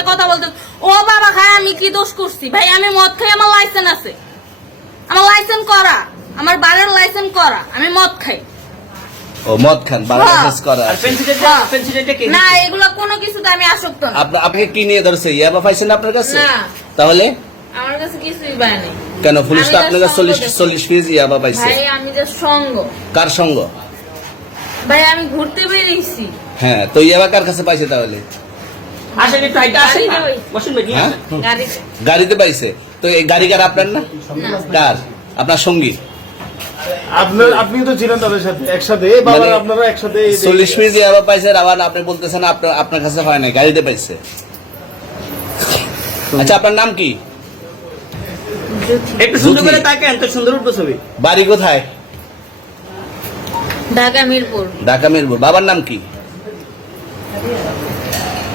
এসে কথা বলতে ও বাবা খায় আমি কি দোষ করছি? ভাই আমি মদ খাই আমার লাইসেন্স আছে। আমার লাইসেন্স করা আমার বাড়ির লাইসেন্স করা আমি মদ খাই। ও মদ খান বারো হ্যাঁ। করা হ্যাঁ। না এগুলো কোনো কিছুতে আমি আসক্ত না। আপনা- আপনাকে কি নিয়ে ধরছে? ইয়াবা পাইছেন আপনার কাছে? না। তাহলে? আমার কাছে কিছুই নাই। কেন পুলিশ তো আপনার কাছে চল্লিশ সঙ্গ চল্লিশ কেজি ইয়াবা পাইছে ভাই আমি যে সঙ্গ। কার সঙ্গ? ভাই আমি ঘুরতে বেরিয়েছি। হ্যাঁ তো ইয়াবা কার কাছে পাইছে তাহলে? আসেন একটু আইটা আসেন গাড়িতে ওই। বসুন ভাই হ্যাঁ? গাড়িতে গাড়িতে পাইছে। তো এই গাড়ি কার আপনার না? কার? আপনার সঙ্গী। আপনার আপনি তো ছিলেন তাদের সাথে একসাথে। এই মানে আপনারা একসাথে আবার আপনি বলতেছেন আপনার আপনার কাছে হয় না গাড়িতে পাইছে। আচ্ছা আপনার নাম কি। একটু সুন্দর করে তাকেন তো সুন্দর উঠবো ছবি। বাড়ি কোথায়? ঢাকা মিরপুর। ঢাকা মিরপুর। বাবার নাম কি?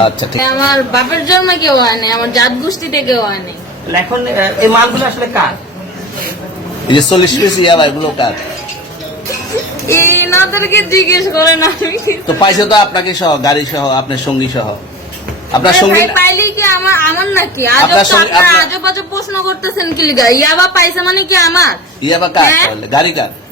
আচ্ছা ঠিক। আমার বাপের জন্ম কেউ হয় নাই আমার জাত হয় নাই। এখন এই মালগুলো আসলে কার? এই যে চল্লিশ পিস ইয়াবা এগুলো কার? এই নাদেরকে জিজ্ঞেস করেন আমি। তো পাইছে তো আপনাকে সহ গাড়ি সহ আপনার সঙ্গী সহ। আপনার সঙ্গী ভাই পাইলেই কি আমার আমার নাকি? আজব আপনার তো সঙ্গে- আজব আজব প্রশ্ন করতেছেন কি লিগা ইয়াবা পাইছে মানে কি আমার? ইয়াবা কার হ্যাঁ? গাড়ি কার?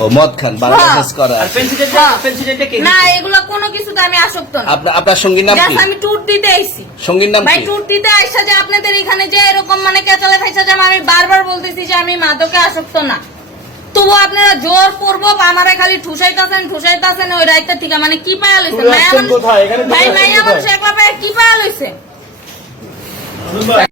ও মদ খান হ্যাঁ। করা হ্যাঁ। পেন্সিলটা কে না এগুলো কোনো কিছুতে আমি আসক্ত না। আপনার আপনার সঙ্গীর নাম কি? আমি ট্যুর দিতে আইছি। সঙ্গীর নাম ভাই ট্যুর দিতে আইসা যে আপনাদের এখানে যে এরকম মানে কেচালে খাইছে যে আমি বারবার বলতেছি যে আমি মাদকে আসক্ত না। তবু আপনারা জোর পূর্বক আমারে খালি ঠুসাইতাছেন ঠুসাইতাছেন ওই রাইতে থেকে। মানে কি পায়া লইছে? ভাই মাইয়া? মানুষ একলা পায়ে কি পায়া লইছে?